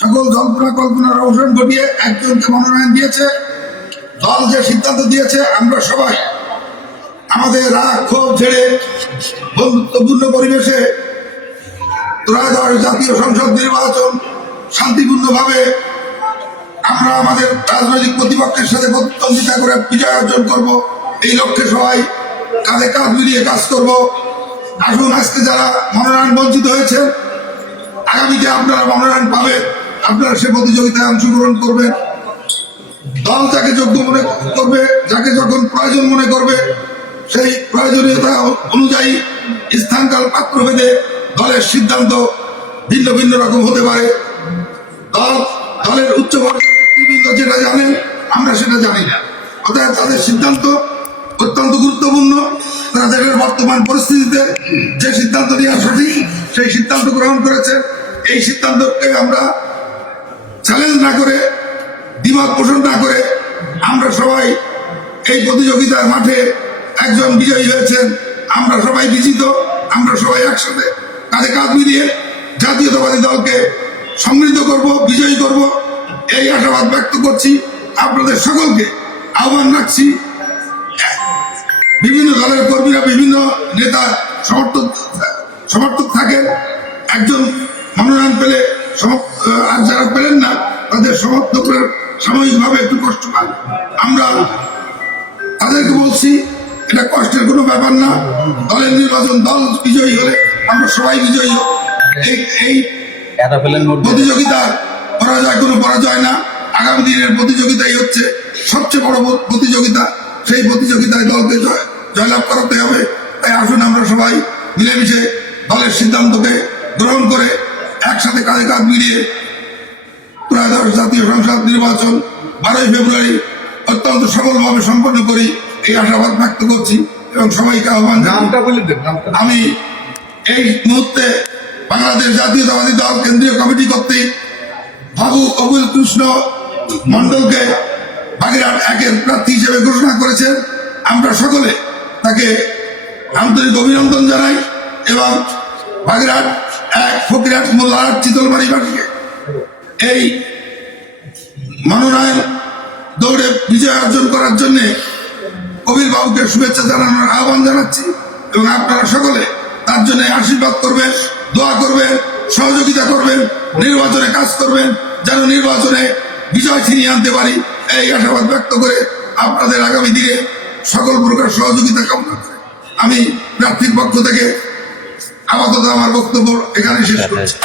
সকল জল্পনা কল্পনার অবসান ঘটিয়ে একজনকে মনোনয়ন দিয়েছে। দল যে সিদ্ধান্ত দিয়েছে আমরা সবাই আমাদের রাগ ক্ষোভ ছেড়ে বন্ধুত্বপূর্ণ পরিবেশে ত্রয়োদশ জাতীয় সংসদ নির্বাচন শান্তিপূর্ণভাবে আমরা আমাদের রাজনৈতিক প্রতিপক্ষের সাথে প্রতিদ্বন্দ্বিতা করে বিজয় অর্জন করব। এই লক্ষ্যে সবাই কাঁধে কাঁধ মিলিয়ে কাজ করব। আসুন, আজকে যারা মনোনয়ন বঞ্চিত হয়েছে আগামীতে আপনারা মনোনয়ন পাবেন, আপনারা সে প্রতিযোগিতায় অংশগ্রহণ করবেন। দল যাকে যোগ্য মনে করবে, যাকে যখন প্রয়োজন মনে করবে, সেই প্রয়োজনীয়তা অনুযায়ী স্থানকাল পাত্র ভেদে দলের সিদ্ধান্ত ভিন্ন ভিন্ন রকম হতে পারে। দলের উচ্চ পর্যায়ের নেতৃবৃন্দ যেটা জানেন আমরা সেটা জানি না, অতএব তাদের সিদ্ধান্ত অত্যন্ত গুরুত্বপূর্ণ। তারা দেশের বর্তমান পরিস্থিতিতে যে সিদ্ধান্ত নেওয়া সঠিক সেই সিদ্ধান্ত গ্রহণ করেছে। এই সিদ্ধান্তকে আমরা চ্যালেঞ্জ না করে, দ্বিমত পোষণ না করে আমরা সবাই এই প্রতিযোগিতার মাঠে একজন বিজয়ী হয়েছেন, আমরা সবাই বিজিত। আমরা সবাই একসাথে কাঁধে কাঁধ মিলিয়ে জাতীয়তাবাদী দলকে সমৃদ্ধ করব, বিজয়ী করব, এই আশাবাদ ব্যক্ত করছি। আপনাদের সকলকে আহ্বান রাখছি, বিভিন্ন দলের কর্মীরা, বিভিন্ন নেতা সমর্থক থাকেন। একজন মনোনয়ন পেলে আর যারা পেলেন না তাদের সমর্থকরা সাময়িকভাবে একটু কষ্ট পান। আমরা তাদেরকে বলছি এটা কষ্টের কোনো ব্যাপার না। দলের নির্বাচন, দল বিজয়ী হলে আমরা সবাই বিজয়ী হব। এই প্রতিযোগিতার পরাজয় কোনো পরাজয় না। আগামী দিনের প্রতিযোগিতাই হচ্ছে সবচেয়ে বড় প্রতিযোগিতা। সেই প্রতিযোগিতায় দলকে জয়লাভ করাতে হবে। তাই আসুন আমরা সবাই মিলেমিশে দলের সিদ্ধান্তকে গ্রহণ করে একসাথে কাঁধে কাঁধ মিলিয়ে ত্রয়োদশ জাতীয় সংসদ নির্বাচন 12ই ফেব্রুয়ারি অত্যন্ত সফলভাবে সম্পন্ন করি, এই আশাবাদ ব্যক্ত করছি এবং সবাইকে আহ্বান জানাই। আমি এই মুহূর্তে বাংলাদেশ জাতীয়তাবাদী দল কেন্দ্রীয় কমিটি কর্তৃক বাবু কপিল কৃষ্ণ মন্ডলকে বাগেরহাট 1-এর প্রার্থী হিসেবে ঘোষণা করেছেন। আমরা সকলে তাকে আন্তরিক অভিনন্দন জানাই এবং বাগেরহাট 1, ফকিরহাট, মোল্লাহাট, চিতলমারীবাসীকে এই মনোনয়ন দৌড়ে বিজয় অর্জন করার জন্য কবির বাবুকে শুভেচ্ছা জানানোর আহ্বান জানাচ্ছি এবং আপনারা সকলে তার জন্য আশীর্বাদ করবেন, দোয়া করবেন, সহযোগিতা করবেন, নির্বাচনে কাজ করবেন, যেন নির্বাচনে বিজয় ছিনিয়ে আনতে পারি। এই আশাবাদ ব্যক্ত করে আপনাদের আগামী দিনে সকল প্রকার সহযোগিতা কামনা করে আমি প্রার্থীর পক্ষ থেকে আপাতত আমার বক্তব্য এখানে শেষ করছি।